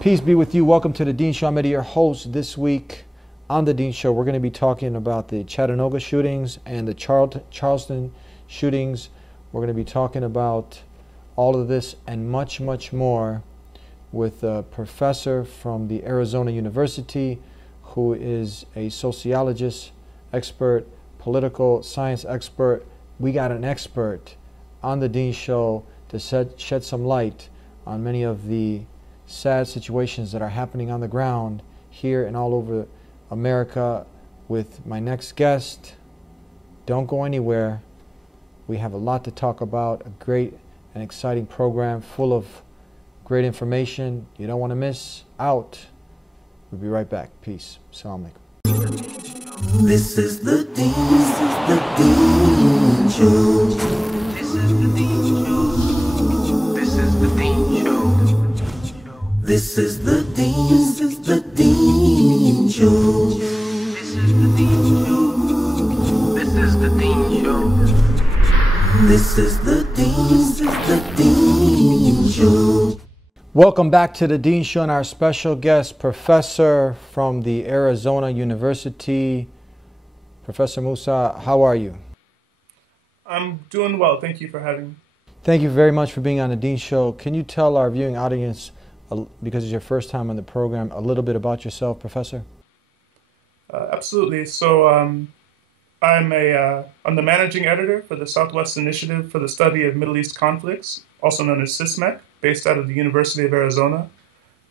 Peace be with you. Welcome to the Dean Show. I'm Eddie, your host. This week on the Dean Show, we're going to be talking about the Chattanooga shootings and the Charleston shootings. We're going to be talking about all of this and much, much more with a professor from the Arizona University who is a sociologist, expert, political science expert. We got an expert on the Dean Show to shed some light on many of the sad situations that are happening on the ground here and all over America with my next guest. Don't go anywhere. We have a lot to talk about, a great and exciting program full of great information you don't want to miss out. We'll be right back. Peace. Assalamu alaikum. This is the Dean Show. This is the Dean Show. This is the Dean Show. This is the Dean Show. This is the Dean Show. This is the Dean Show. This is the Dean Show. Welcome back to the Dean Show and our special guest, professor from the Arizona University, Professor Musa. How are you? I'm doing well. Thank you for having me. Thank you very much for being on the Dean Show. Can you tell our viewing audience, because it's your first time on the program, a little bit about yourself, Professor? Absolutely. So I'm the managing editor for the Southwest Initiative for the Study of Middle East Conflicts, also known as SISMEC, based out of the University of Arizona.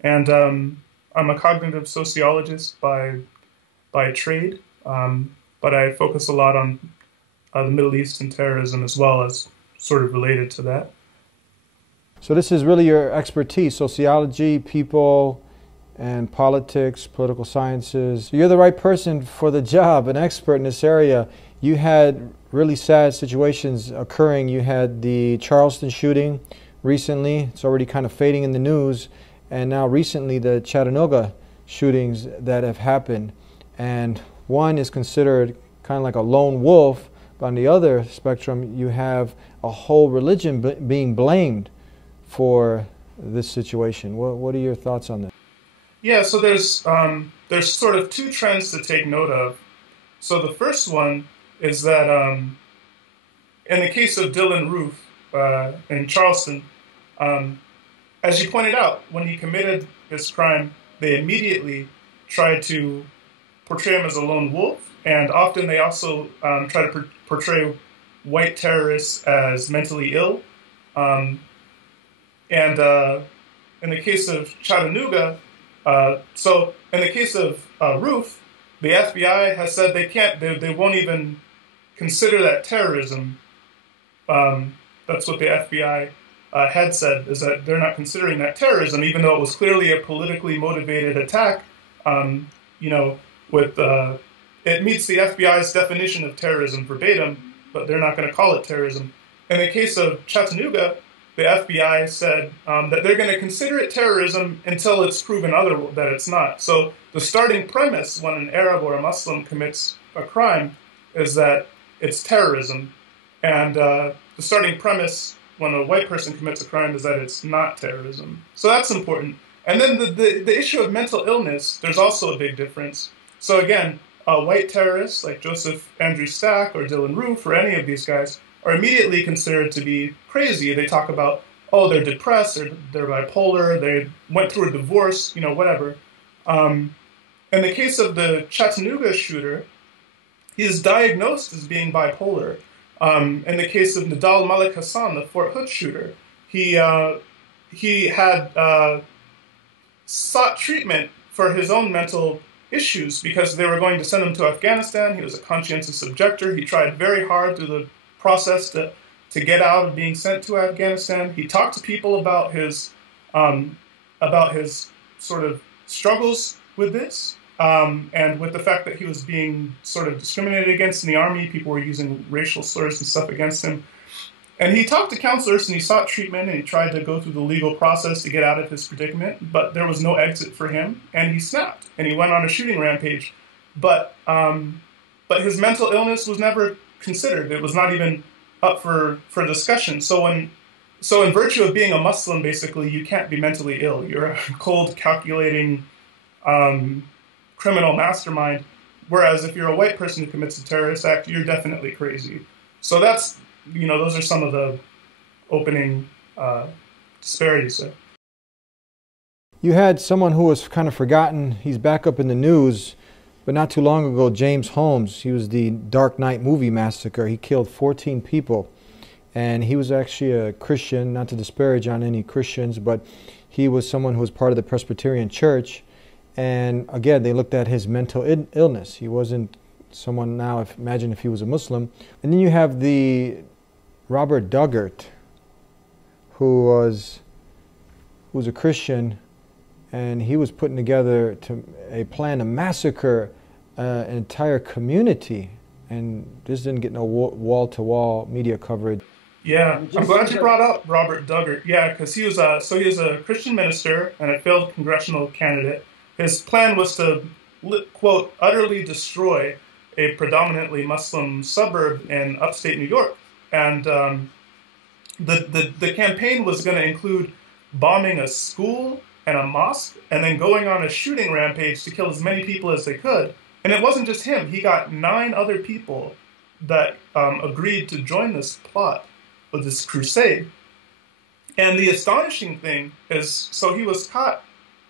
And I'm a cognitive sociologist by trade, but I focus a lot on the Middle East and terrorism as well as sort of related to that. So this is really your expertise, sociology, people, and politics, political sciences. You're the right person for the job, an expert in this area. You had really sad situations occurring. You had the Charleston shooting recently. It's already kind of fading in the news. And now recently the Chattanooga shootings that have happened. And one is considered kind of like a lone wolf. But on the other spectrum, you have a whole religion being blamed for this situation. What are your thoughts on that? Yeah, so there's sort of two trends to take note of. So the first one is that in the case of Dylan Roof in Charleston, as you pointed out, when he committed this crime, they immediately tried to portray him as a lone wolf, and often they also try to portray white terrorists as mentally ill. And in the case of Chattanooga, so in the case of Roof, the FBI has said they won't even consider that terrorism. That's what the FBI had said, is that they're not considering that terrorism, even though it was clearly a politically motivated attack. It meets the FBI's definition of terrorism verbatim, but they're not going to call it terrorism. In the case of Chattanooga, the FBI said that they're going to consider it terrorism until it's proven that it's not. So the starting premise when an Arab or a Muslim commits a crime is that it's terrorism. And the starting premise when a white person commits a crime is that it's not terrorism. So that's important. And then the issue of mental illness, there's also a big difference. So again, white terrorists like Joseph Andrew Stack or Dylan Roof or any of these guys are immediately considered to be crazy. They talk about, oh, they're depressed, they're bipolar, they went through a divorce, whatever. In the case of the Chattanooga shooter, he is diagnosed as being bipolar. In the case of Nadal Malik Hassan, the Fort Hood shooter, he had sought treatment for his own mental issues because they were going to send him to Afghanistan. He was a conscientious objector. He tried very hard through the process to get out of being sent to Afghanistan. He talked to people about his sort of struggles with this, and with the fact that he was being sort of discriminated against in the army. People were using racial slurs and stuff against him. And he talked to counselors and he sought treatment and he tried to go through the legal process to get out of his predicament, but there was no exit for him, and he snapped and he went on a shooting rampage. But his mental illness was never considered. It was not even up for discussion. So So in virtue of being a Muslim, basically, you can't be mentally ill. You're a cold, calculating criminal mastermind. Whereas if you're a white person who commits a terrorist act, you're definitely crazy. So that's, those are some of the opening disparities there. You had someone who was kind of forgotten. He's back up in the news, but not too long ago, James Holmes. He was the Dark Knight movie massacre. He killed 14 people. And he was actually a Christian, not to disparage on any Christians, but he was someone who was part of the Presbyterian Church. And again, they looked at his mental illness. He wasn't someone now, imagine if he was a Muslim. And then you have the Robert Doggart, who was a Christian, and he was putting together a plan to massacre an entire community. And this didn't get no wall-to-wall media coverage. Yeah, I'm glad you brought up Robert Doggart. Yeah, because he was a Christian minister and a failed congressional candidate. His plan was to, quote, utterly destroy a predominantly Muslim suburb in upstate New York. And the campaign was going to include bombing a school and a mosque and then going on a shooting rampage to kill as many people as they could. And it wasn't just him. He got 9 other people that agreed to join this plot, or this crusade. And the astonishing thing is, so he was caught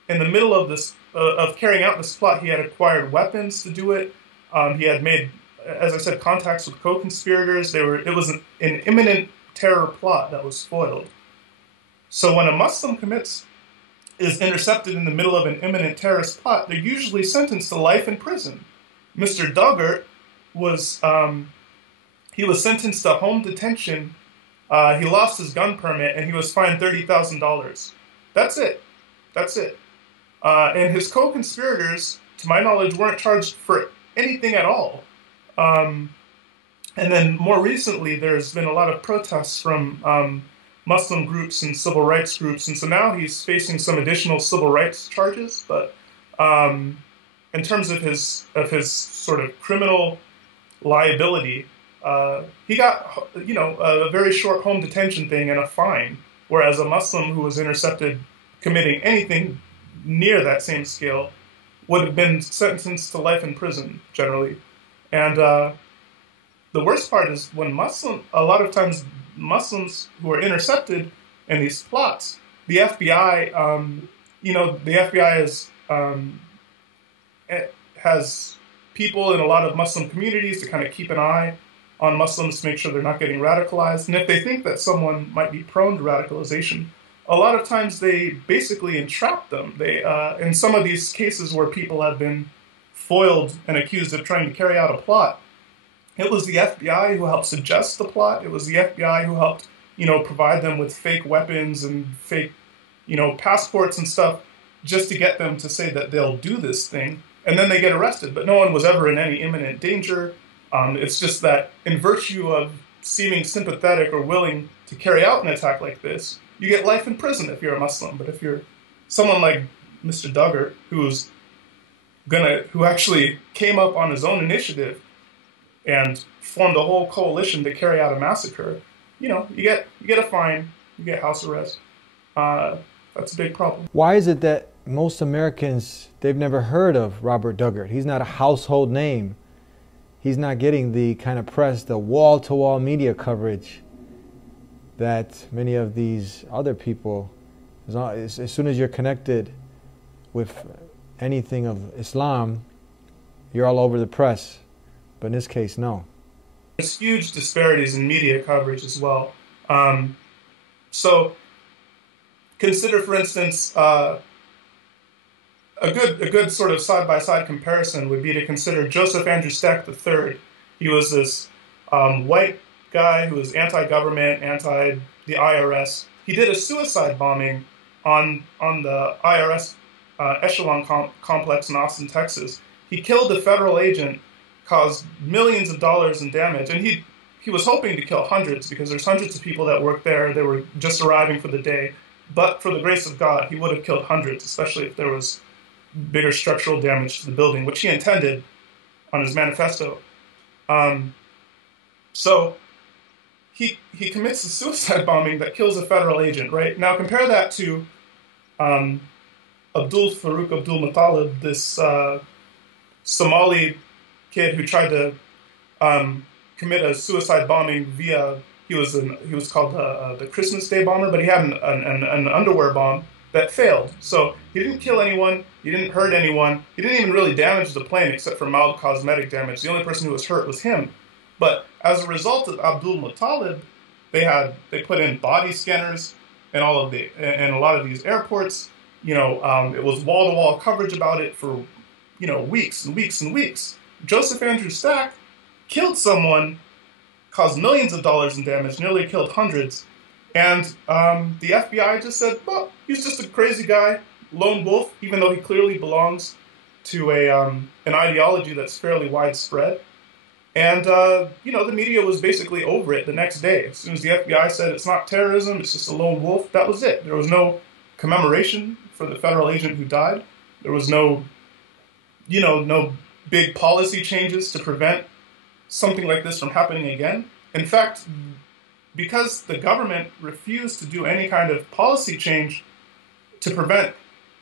in the middle of this, of carrying out this plot. He had acquired weapons to do it. He had made, as I said, contacts with co-conspirators. It was an imminent terror plot that was foiled. So when a Muslim is intercepted in the middle of an imminent terrorist plot, they're usually sentenced to life in prison. Mr. Duggar was sentenced to home detention. He lost his gun permit and he was fined $30,000. That's it. And his co-conspirators, to my knowledge, weren't charged for anything at all. And then more recently, there's been a lot of protests from Muslim groups and civil rights groups, and so now he's facing some additional civil rights charges. But in terms of his sort of criminal liability, he got a very short home detention thing and a fine, whereas a Muslim who was intercepted committing anything near that same scale would have been sentenced to life in prison generally. And the worst part is when a lot of times Muslims who are intercepted in these plots, the FBI, the FBI has people in a lot of Muslim communities to kind of keep an eye on Muslims to make sure they're not getting radicalized. And if they think that someone might be prone to radicalization, a lot of times they basically entrap them. They, in some of these cases where people have been foiled and accused of trying to carry out a plot, it was the FBI who helped suggest the plot. It was the FBI who helped, provide them with fake weapons and fake, passports and stuff just to get them to say that they'll do this thing. And then they get arrested. But no one was ever in any imminent danger. It's just that in virtue of seeming sympathetic or willing to carry out an attack like this, you get life in prison if you're a Muslim. But if you're someone like Mr. Duggar, who actually came up on his own initiative and formed a whole coalition to carry out a massacre, you get a fine, you get house arrest. That's a big problem. Why is it that most Americans, they've never heard of Robert Doggart? He's not a household name. He's not getting the kind of press, the wall-to-wall media coverage that many of these other people, as soon as you're connected with anything of Islam, you're all over the press. But in this case, no. There's huge disparities in media coverage as well. So consider, for instance, a good sort of side-by-side comparison would be to consider Joseph Andrew Stack III. He was this white guy who was anti-government, anti the IRS. He did a suicide bombing on the IRS Echelon complex in Austin, Texas. He killed a federal agent, caused millions of dollars in damage, and he was hoping to kill hundreds because there's hundreds of people that work there. They were just arriving for the day. But for the grace of God, he would have killed hundreds, especially if there was bigger structural damage to the building, which he intended on his manifesto. So he commits a suicide bombing that kills a federal agent, right? Now compare that to Abdul Farouk Abdul Muttalib, this Somali kid who tried to commit a suicide bombing via, he was called the Christmas Day bomber, but he had an underwear bomb that failed. So he didn't kill anyone, he didn't hurt anyone, he didn't even really damage the plane except for mild cosmetic damage. The only person who was hurt was him. But as a result of Abdul Muttalib, they put in body scanners and a lot of these airports. You know, it was wall-to-wall coverage about it for, you know, weeks and weeks and weeks. Joseph Andrew Stack killed someone, caused millions of dollars in damage, nearly killed hundreds, and the FBI just said, well, he's just a crazy guy, lone wolf, even though he clearly belongs to an ideology that's fairly widespread. And, you know, the media was basically over it the next day. As soon as the FBI said it's not terrorism, it's just a lone wolf, that was it. There was no commemoration for the federal agent who died. There was no, you know, no big policy changes to prevent something like this from happening again. In fact, because the government refused to do any kind of policy change to prevent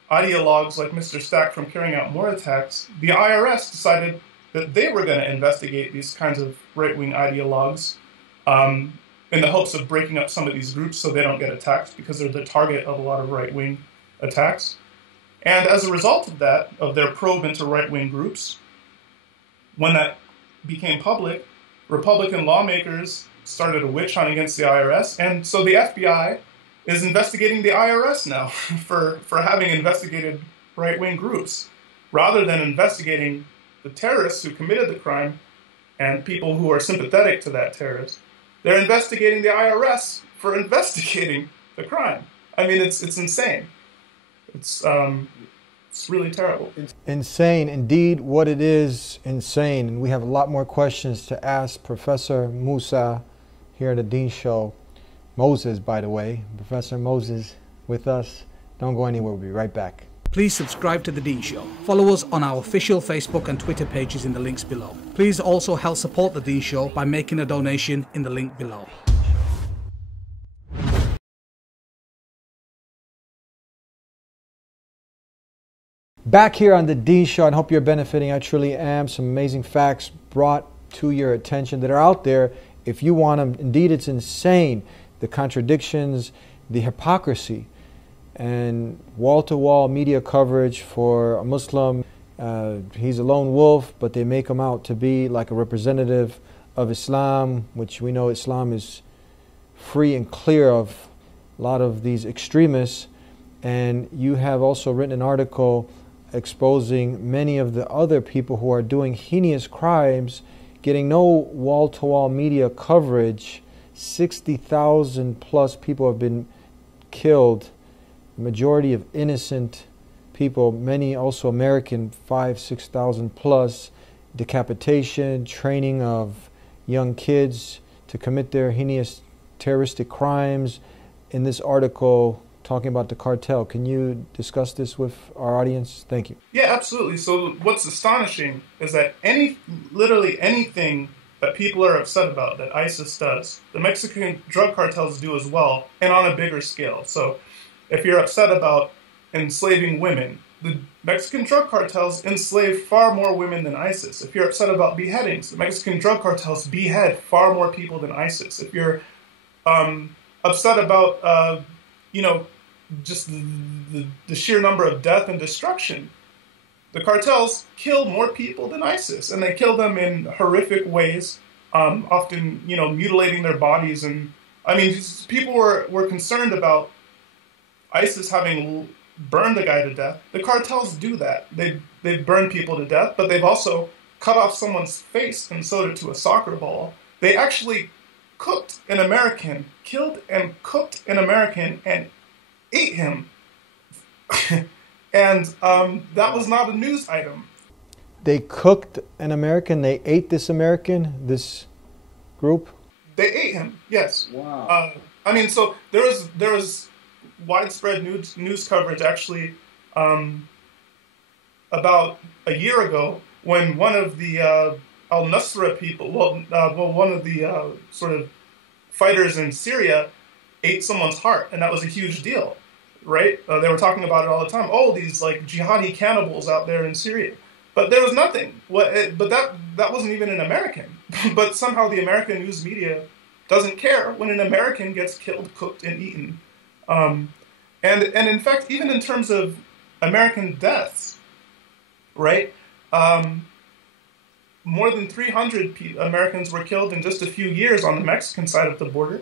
ideologues like Mr. Stack from carrying out more attacks, the IRS decided that they were going to investigate these kinds of right-wing ideologues in the hopes of breaking up some of these groups so they don't get attacked, because they're the target of a lot of right-wing attacks. And as a result of that, of their probe into right-wing groups, when that became public, Republican lawmakers started a witch hunt against the IRS, and so the FBI is investigating the IRS now for having investigated right-wing groups, rather than investigating the terrorists who committed the crime and people who are sympathetic to that terrorist. They're investigating the IRS for investigating the crime. I mean, it's insane. It's really terrible. Insane, indeed. What it is, insane. And we have a lot more questions to ask Professor Musa here at the Dean Show. Moses, by the way, Professor Moses with us. Don't go anywhere. We'll be right back. Please subscribe to The Dean Show. Follow us on our official Facebook and Twitter pages in the links below. Please also help support The Dean Show by making a donation in the link below. Back here on The Dean Show, and hope you're benefiting. I truly am. Some amazing facts brought to your attention that are out there if you want them. Indeed, it's insane. The contradictions, the hypocrisy, and wall-to-wall media coverage for a Muslim. He's a lone wolf, but they make him out to be like a representative of Islam, which we know Islam is free and clear of a lot of these extremists. And you have also written an article exposing many of the other people who are doing heinous crimes, getting no wall-to-wall media coverage. 60,000 plus people have been killed, majority of innocent people, many also American, 6,000 plus, decapitation, training of young kids to commit their heinous terroristic crimes. In this article, talking about the cartel. Can you discuss this with our audience? Thank you. Yeah, absolutely. So what's astonishing is that literally anything that people are upset about that ISIS does, the Mexican drug cartels do as well, and on a bigger scale. So if you're upset about enslaving women, the Mexican drug cartels enslave far more women than ISIS. If you're upset about beheadings, the Mexican drug cartels behead far more people than ISIS. If you're upset about, just the sheer number of death and destruction, the cartels kill more people than ISIS, and they kill them in horrific ways, often, mutilating their bodies. And I mean, people were concerned about ISIS having burned the guy to death. The cartels do that. They've burned people to death, but they've also cut off someone's face and sewed it to a soccer ball. They actually cooked an American, killed and cooked an American, and ate him. And that was not a news item. They cooked an American, they ate this American, this group? They ate him, yes. Wow. So there was widespread news coverage actually about a year ago when one of the Al-Nusra people, one of the sort of fighters in Syria ate someone's heart, and that was a huge deal, right? They were talking about it all the time. Oh, these like jihadi cannibals out there in Syria. But there was nothing. But that wasn't even an American. But somehow the American news media doesn't care when an American gets killed, cooked, and eaten. And in fact, even in terms of American deaths, right? More than 300 Americans were killed in just a few years on the Mexican side of the border.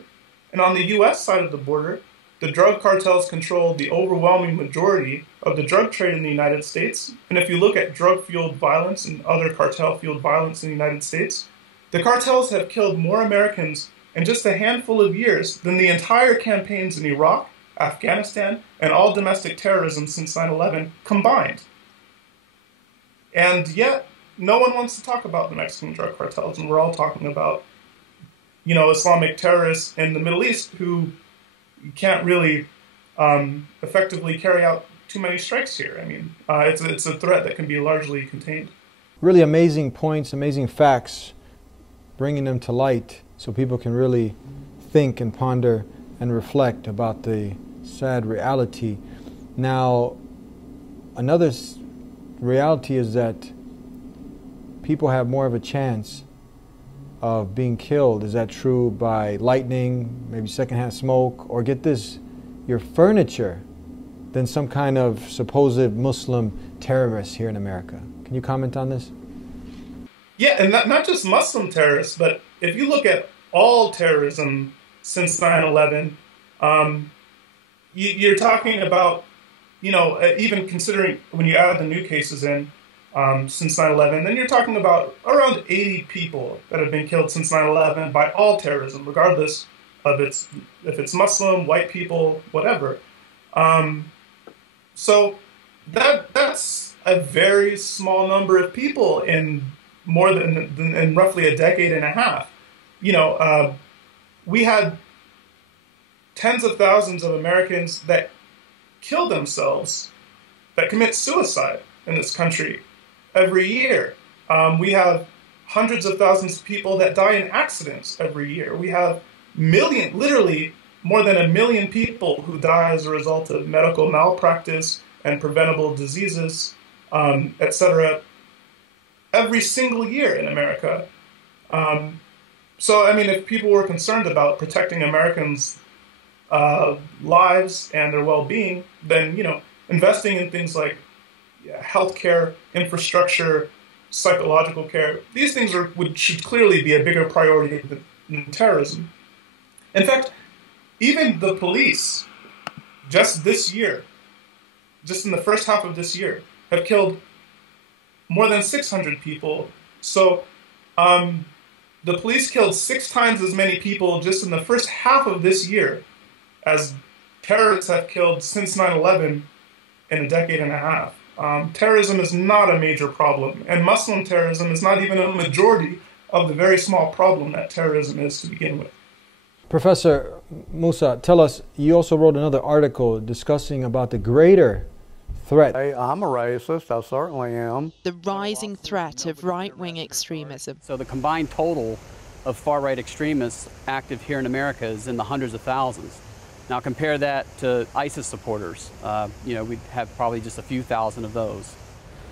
And on the U.S. side of the border, the drug cartels control the overwhelming majority of the drug trade in the United States. And if you look at drug-fueled violence and other cartel-fueled violence in the United States, the cartels have killed more Americans in just a handful of years than the entire campaigns in Iraq, Afghanistan, and all domestic terrorism since 9/11 combined. And yet, no one wants to talk about the Mexican drug cartels, and we're all talking about, you know, Islamic terrorists in the Middle East who can't really effectively carry out too many strikes here. I mean, it's a threat that can be largely contained. Really amazing points, amazing facts, bringing them to light so people can really think and ponder and reflect about the sad reality. Now, another reality is that people have more of a chance of being killed. Is that true? By lightning, maybe secondhand smoke, or get this, your furniture, than some kind of supposed Muslim terrorist here in America. Can you comment on this? Yeah, and not just Muslim terrorists, but if you look at all terrorism since 9/11, you're talking about, you know, even considering when you add the new cases in, since 9/11, then you're talking about around 80 people that have been killed since 9/11 by all terrorism, regardless of if it's Muslim, white people, whatever. So that's a very small number of people in more than roughly a decade and a half. You know, we had tens of thousands of Americans that kill themselves, that commit suicide in this country every year. We have hundreds of thousands of people that die in accidents every year. We have literally more than 1 million people who die as a result of medical malpractice and preventable diseases, etc., every single year in America. So, I mean, if people were concerned about protecting Americans' lives and their well-being, then, you know, investing in things like healthcare, infrastructure, psychological care, these things should clearly be a bigger priority than terrorism. In fact, even the police, just this year, just in the first half of this year, have killed more than 600 people. So the police killed 6 times as many people just in the first half of this year as terrorists have killed since 9/11 in a decade and a half. Terrorism is not a major problem, and Muslim terrorism is not even a majority of the very small problem that terrorism is to begin with. Professor Musa, tell us, you also wrote another article discussing about the greater threat. I'm a racist, I certainly am. The rising threat of right-wing extremism. So the combined total of far-right extremists active here in America is in the hundreds of thousands. Now compare that to ISIS supporters. You know, we have probably just a few thousand of those.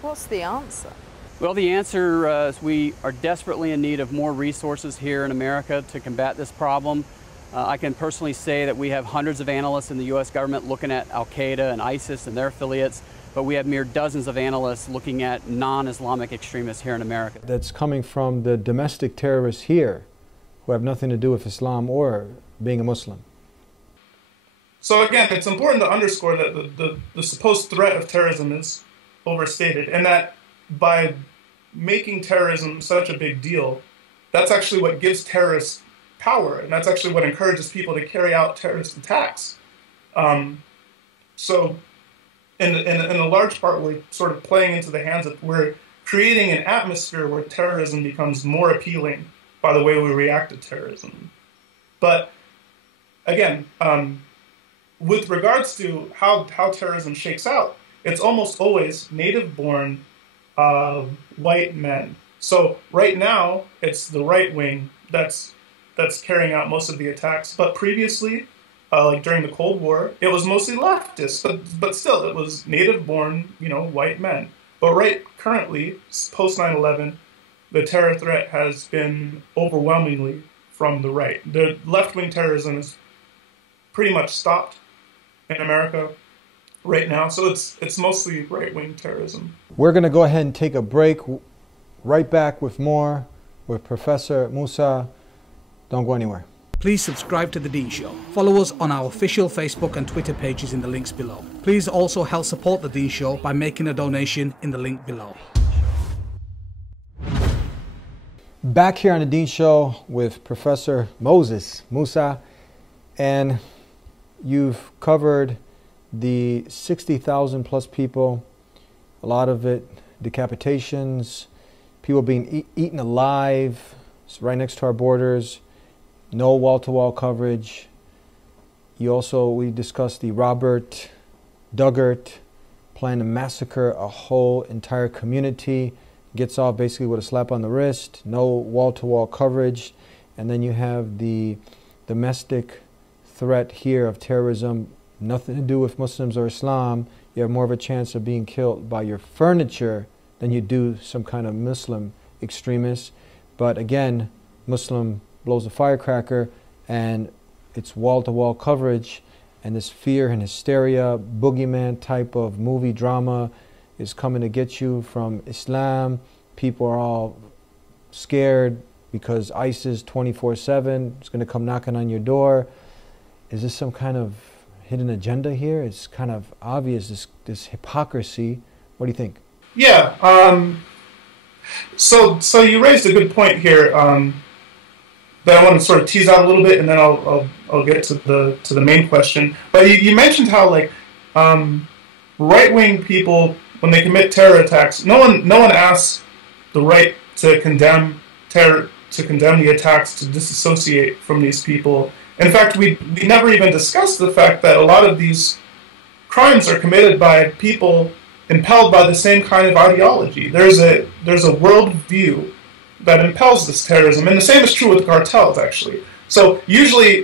What's the answer? Well, the answer is we are desperately in need of more resources here in America to combat this problem. I can personally say that we have hundreds of analysts in the U.S. government looking at Al-Qaeda and ISIS and their affiliates, but we have mere dozens of analysts looking at non-Islamic extremists here in America. That's coming from the domestic terrorists here who have nothing to do with Islam or being a Muslim. So again, it's important to underscore that the supposed threat of terrorism is overstated, and that by making terrorism such a big deal, that's actually what gives terrorists power, and that's actually what encourages people to carry out terrorist attacks. So in a large part, we're sort of playing into the hands of, we're creating an atmosphere where terrorism becomes more appealing by the way we react to terrorism. But again, with regards to how terrorism shakes out, it's almost always native-born white men. So right now, it's the right wing that's that's carrying out most of the attacks. But previously, like during the Cold War, it was mostly leftists, but still, it was native-born, white men. But right currently, post 9/11, the terror threat has been overwhelmingly from the right. The left-wing terrorism is pretty much stopped in America right now, so it's mostly right-wing terrorism. We're going to go ahead and take a break. Right back with more with Professor Musa. Don't go anywhere. Please subscribe to The Dean Show. Follow us on our official Facebook and Twitter pages in the links below. Please also help support The Dean Show by making a donation in the link below. Back here on The Dean Show with Professor Musa, and you've covered the 60,000 plus people, a lot of it decapitations, people being eaten alive. It's right next to our borders. No wall-to-wall coverage. We discussed the Robert Doggart plan to massacre a whole entire community. Gets off basically with a slap on the wrist. No wall-to-wall coverage. And then you have the domestic threat here of terrorism. Nothing to do with Muslims or Islam. You have more of a chance of being killed by your furniture than you do some kind of Muslim extremist. But again, Muslim blows a firecracker and it's wall-to-wall coverage, and this fear and hysteria, boogeyman type of movie drama is coming to get you from Islam. People are all scared because ISIS 24/7 is going to come knocking on your door. Is this some kind of hidden agenda here? It's kind of obvious, this hypocrisy. What do you think? Yeah. So you raised a good point here that I want to sort of tease out a little bit, and then I'll get to the main question. But you mentioned how right-wing people, when they commit terror attacks, no one asks the right to condemn terror, to condemn the attacks, to disassociate from these people. In fact, we never even discussed the fact that a lot of these crimes are committed by people impelled by the same kind of ideology. There's a world view that impels this terrorism, and the same is true with the cartels, actually. So usually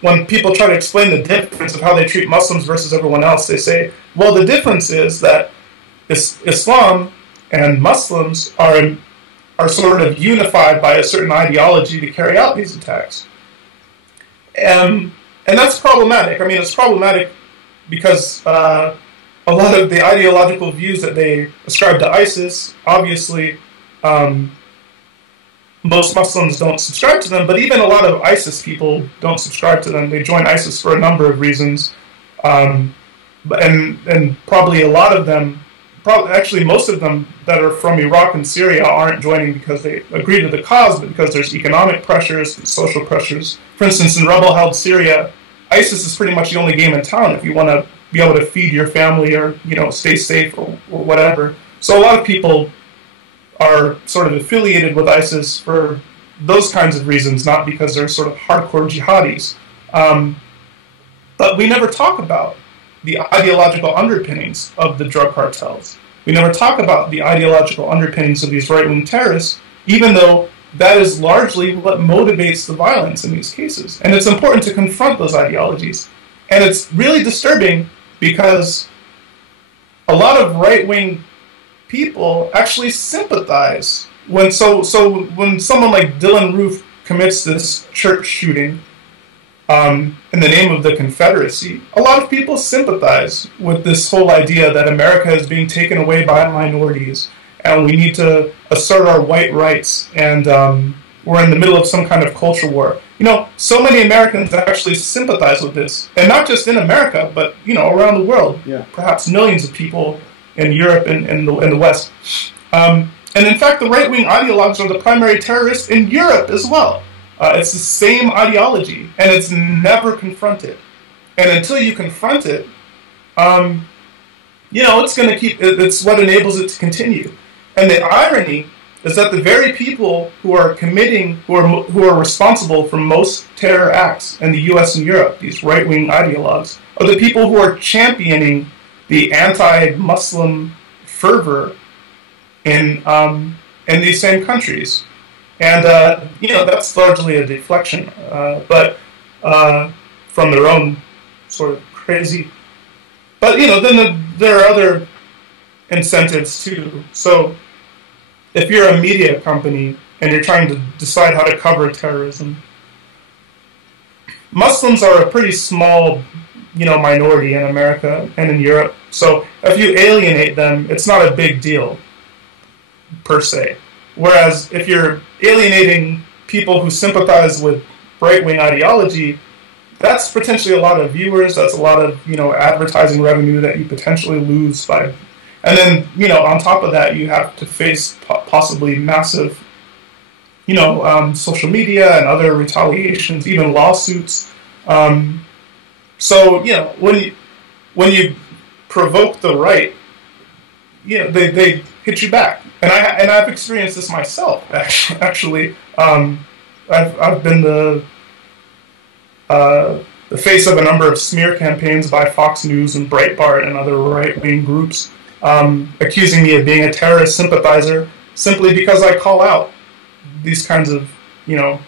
when people try to explain the difference of how they treat Muslims versus everyone else, they say, well, the difference is that Islam and Muslims are sort of unified by a certain ideology to carry out these attacks. And that's problematic. I mean, it's problematic because a lot of the ideological views that they ascribe to ISIS, obviously, most Muslims don't subscribe to them, but even a lot of ISIS people don't subscribe to them. They join ISIS for a number of reasons. And probably a lot of them, actually most of them that are from Iraq and Syria aren't joining because they agree to the cause, but because there's economic pressures and social pressures. For instance, in rebel-held Syria, ISIS is pretty much the only game in town if you want to be able to feed your family or, stay safe or whatever. So a lot of people are sort of affiliated with ISIS for those kinds of reasons, not because they're sort of hardcore jihadis. But we never talk about the ideological underpinnings of the drug cartels. We never talk about the ideological underpinnings of these right-wing terrorists, even though that is largely what motivates the violence in these cases. And it's important to confront those ideologies. And it's really disturbing because a lot of right-wing people actually sympathize when someone like Dylan Roof commits this church shooting in the name of the Confederacy. A lot of people sympathize with this whole idea that America is being taken away by minorities and we need to assert our white rights, and we're in the middle of some kind of culture war. So many Americans actually sympathize with this, and not just in America, but around the world. Yeah. Perhaps millions of people in Europe and in the West. And in fact, the right-wing ideologues are the primary terrorists in Europe as well. It's the same ideology, and it's never confronted. And until you confront it, it's going to it's what enables it to continue. And the irony is that the very people who are responsible for most terror acts in the U.S. and Europe, these right-wing ideologues, are the people who are championing the anti-Muslim fervor in these same countries. And, you know, that's largely a deflection, but from their own sort of crazy. But, you know, then there are other incentives too. So if you're a media company and you're trying to decide how to cover terrorism, Muslims are a pretty small, you know, minority in America and in Europe. So if you alienate them, it's not a big deal, per se. Whereas if you're alienating people who sympathize with right-wing ideology, that's potentially a lot of viewers, that's a lot of, you know, advertising revenue that you potentially lose by. And then, you know, on top of that, you have to face possibly massive, you know, social media and other retaliations, even lawsuits. So, you know, when you provoke the right, you know, they hit you back. And I've experienced this myself, actually. I've been the face of a number of smear campaigns by Fox News and Breitbart and other right-wing groups, accusing me of being a terrorist sympathizer simply because I call out these kinds of, you know,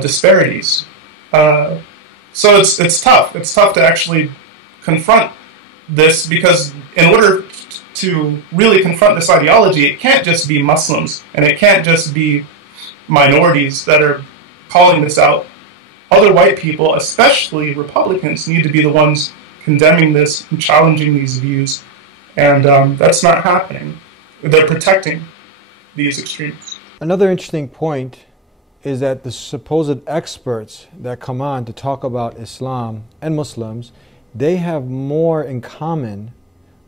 disparities. So it's tough. It's tough to actually confront this, because in order to really confront this ideology, it can't just be Muslims and it can't just be minorities that are calling this out. Other white people, especially Republicans, need to be the ones condemning this and challenging these views. And that's not happening. They're protecting these extremists. Another interesting point is that the supposed experts that come on to talk about Islam and Muslims, they have more in common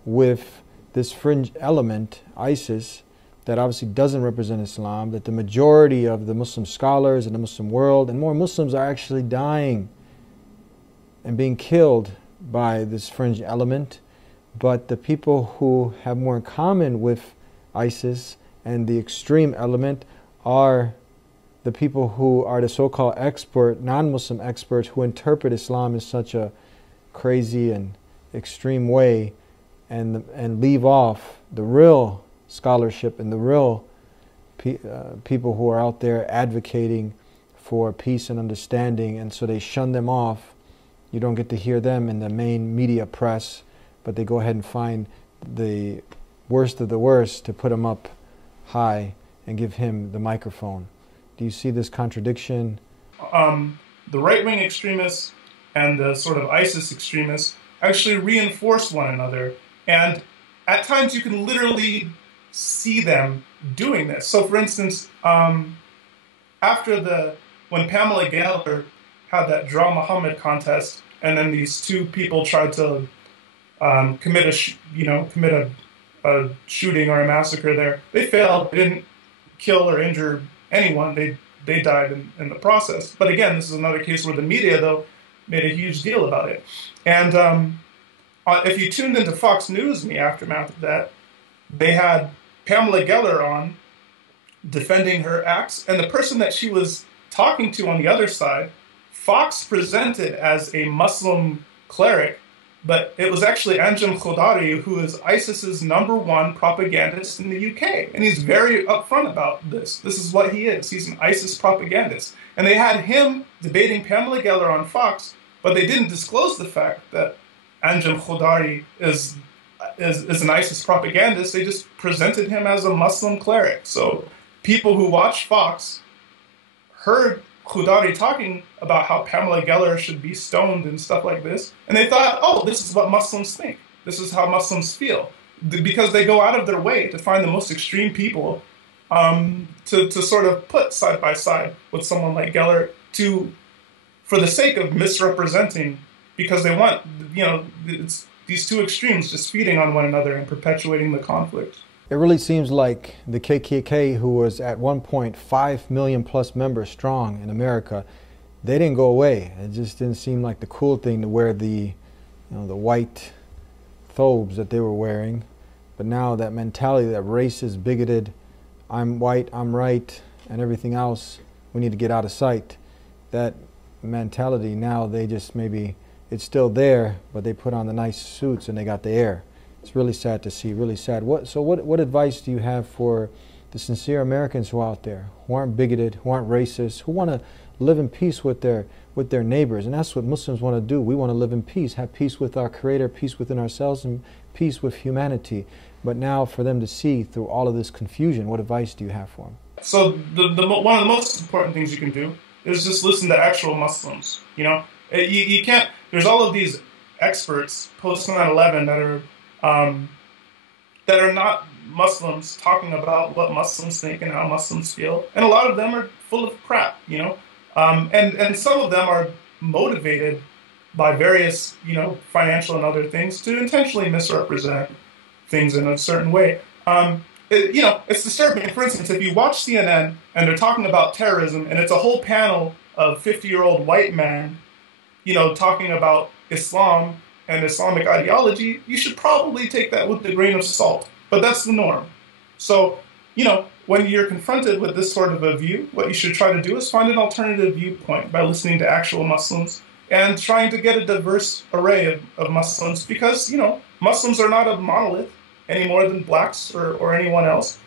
with this fringe element, ISIS, that obviously doesn't represent Islam, that the majority of the Muslim scholars in the Muslim world, and more Muslims, are actually dying and being killed by this fringe element. But the people who have more in common with ISIS and the extreme element are the people who are the so-called expert, non-Muslim experts, who interpret Islam in such a crazy and extreme way, and leave off the real scholarship and the real people who are out there advocating for peace and understanding, and so they shun them off. You don't get to hear them in the main media press, but they go ahead and find the worst of the worst to put him up high and give him the microphone. Do you see this contradiction? The right-wing extremists and the sort of ISIS extremists actually reinforce one another. And at times you can literally see them doing this. So for instance, when Pamela Geller had that Draw Muhammad contest, and then these two people tried to commit a shooting or a massacre there, they failed. They didn't kill or injure anyone. They died in the process. But again, this is another case where the media, though, made a huge deal about it. And if you tuned into Fox News in the aftermath of that, they had Pamela Geller on defending her acts, and the person that she was talking to on the other side, Fox presented as a Muslim cleric, but it was actually Anjem Khoudary, who is ISIS's #1 propagandist in the UK. And he's very upfront about this. This is what he is. He's an ISIS propagandist. And they had him debating Pamela Geller on Fox, but they didn't disclose the fact that Anjem Khoudary is an ISIS propagandist. They just presented him as a Muslim cleric. So people who watched Fox heard Khoudary talking about how Pamela Geller should be stoned and stuff like this, and they thought, oh, this is what Muslims think. This is how Muslims feel. Because they go out of their way to find the most extreme people to sort of put side by side with someone like Geller for the sake of misrepresenting, because they want, you know, it's these two extremes just feeding on one another and perpetuating the conflict. It really seems like the KKK, who was at one point 5 million plus members strong in America, they didn't go away. It just didn't seem like the cool thing to wear the white thobes that they were wearing. But now that mentality, that racist, bigoted, I'm white, I'm right, and everything else, we need to get out of sight. That mentality, now they just maybe, it's still there, but they put on the nice suits and they got the air. It's really sad to see, really sad. What advice do you have for the sincere Americans who are out there, who aren't bigoted, who aren't racist, who want to live in peace with their neighbors. And that's what Muslims want to do. We want to live in peace, have peace with our Creator, peace within ourselves, and peace with humanity. But now for them to see through all of this confusion, what advice do you have for them? So one of the most important things you can do is just listen to actual Muslims. You know, you can't. There's all of these experts post 9/11 that are not Muslims talking about what Muslims think and how Muslims feel, and a lot of them are full of crap. You know, and some of them are motivated by various financial and other things to intentionally misrepresent things in a certain way. It's disturbing. For instance, if you watch CNN and they're talking about terrorism and it's a whole panel of 50-year-old white men, talking about Islam and Islamic ideology, you should probably take that with a grain of salt. But that's the norm. So, when you're confronted with this sort of a view, what you should try to do is find an alternative viewpoint by listening to actual Muslims and trying to get a diverse array of Muslims, because, Muslims are not a monolith any more than blacks or anyone else.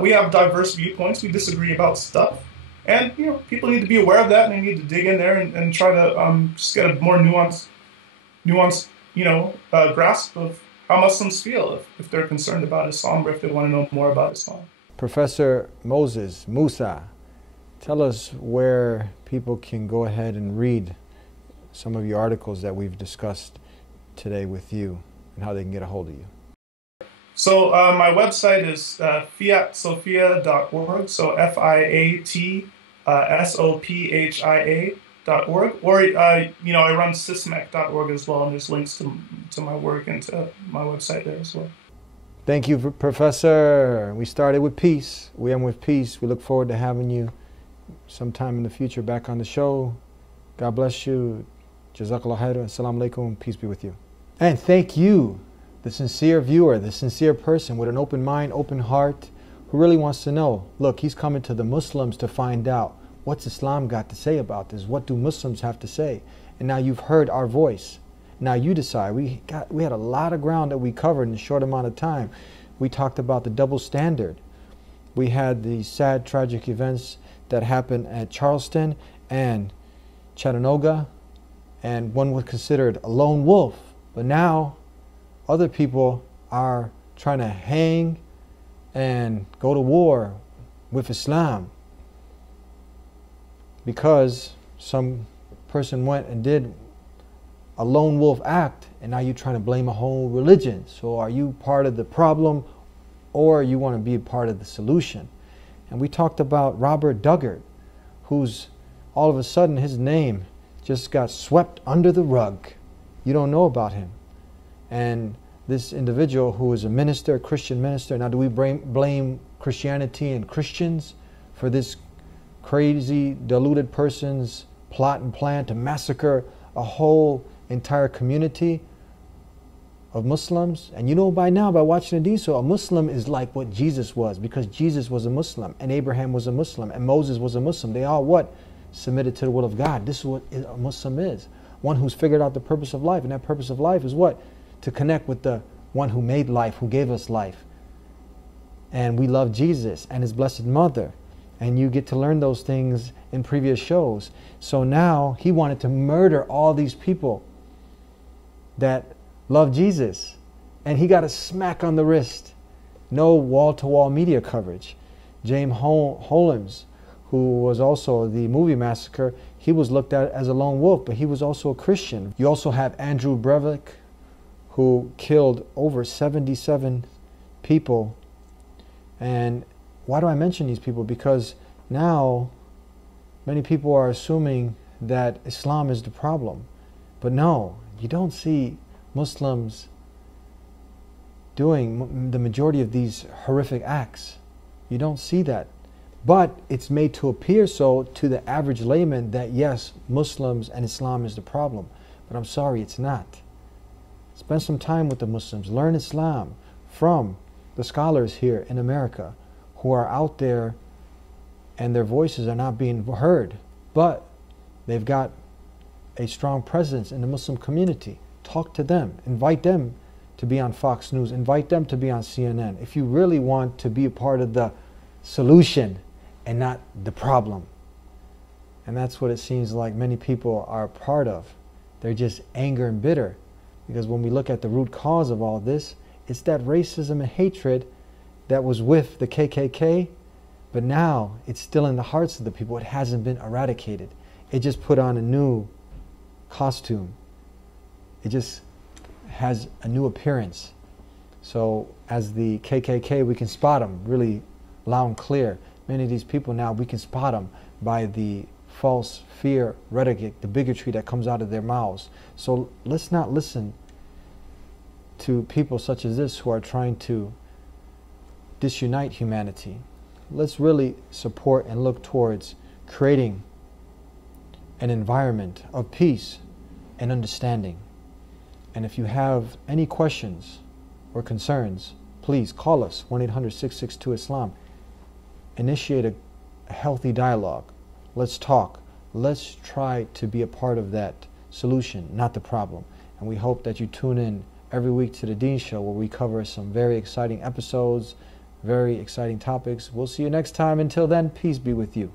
We have diverse viewpoints. We disagree about stuff. And, people need to be aware of that, and they need to dig in there and try to just get a more nuanced grasp of how Muslims feel if they're concerned about Islam or if they want to know more about Islam. Professor Musa, tell us where people can go ahead and read some of your articles that we've discussed today with you and how they can get a hold of you. So my website is fiatsophia.org, so fiatsopia.org, or I run sysmec.org as well, and there's links to my work and to my website there as well. Thank you, Professor. We started with peace. We end with peace. We look forward to having you sometime in the future back on the show. God bless you. Jazakallah khairan. Assalamu alaikum. Peace be with you. And thank you, the sincere viewer, the sincere person with an open mind, open heart, who really wants to know. Look, he's coming to the Muslims to find out what's Islam got to say about this. What do Muslims have to say? And now you've heard our voice. Now you decide. We had a lot of ground that we covered in a short amount of time. We talked about the double standard. We had the sad, tragic events that happened at Charleston and Chattanooga, and one was considered a lone wolf. But now other people are trying to hang and go to war with Islam because some person went and did a lone wolf act, and now you're trying to blame a whole religion. So are you part of the problem, or you want to be a part of the solution? And we talked about Robert Doggart, who's all of a sudden his name just got swept under the rug. You don't know about him. And this individual who is a minister, a Christian minister, now do we blame Christianity and Christians for this crazy, deluded person's plot and plan to massacre a whole entire community of Muslims? And by now, by watching the Dean, a Muslim is like what Jesus was, because Jesus was a Muslim, and Abraham was a Muslim, and Moses was a Muslim. They all what? Submitted to the will of God. This is what a Muslim is. One who's figured out the purpose of life, and that purpose of life is what? To connect with the one who made life, who gave us life. And we love Jesus and His Blessed Mother. And you get to learn those things in previous shows. So now he wanted to murder all these people that love Jesus. And he got a smack on the wrist. No wall-to-wall media coverage. James Holmes, who was also the movie Massacre, he was looked at as a lone wolf, but he was also a Christian. You also have Andrew Breivik, who killed over 77 people. And why do I mention these people? Because now many people are assuming that Islam is the problem. But no, you don't see Muslims doing the majority of these horrific acts. You don't see that. But it's made to appear so to the average layman that yes, Muslims and Islam is the problem. But I'm sorry, it's not. Spend some time with the Muslims. Learn Islam from the scholars here in America who are out there and their voices are not being heard. But they've got a strong presence in the Muslim community. Talk to them. Invite them to be on Fox News. Invite them to be on CNN. If you really want to be a part of the solution and not the problem. And that's what it seems like many people are a part of. They're just anger and bitter. Because when we look at the root cause of all this, it's that racism and hatred that was with the KKK, but now it's still in the hearts of the people. It hasn't been eradicated. It just put on a new costume. It just has a new appearance. So as the KKK, we can spot them really loud and clear. Many of these people now, we can spot them by the false fear rhetoric, the bigotry that comes out of their mouths. So let's not listen to people such as this who are trying to disunite humanity. Let's really support and look towards creating an environment of peace and understanding. And if you have any questions or concerns, please call us, 1-800-662-ISLAM. Initiate a healthy dialogue. Let's talk. Let's try to be a part of that solution, not the problem. And we hope that you tune in every week to the Dean Show, where we cover some very exciting episodes, very exciting topics. We'll see you next time. Until then, peace be with you.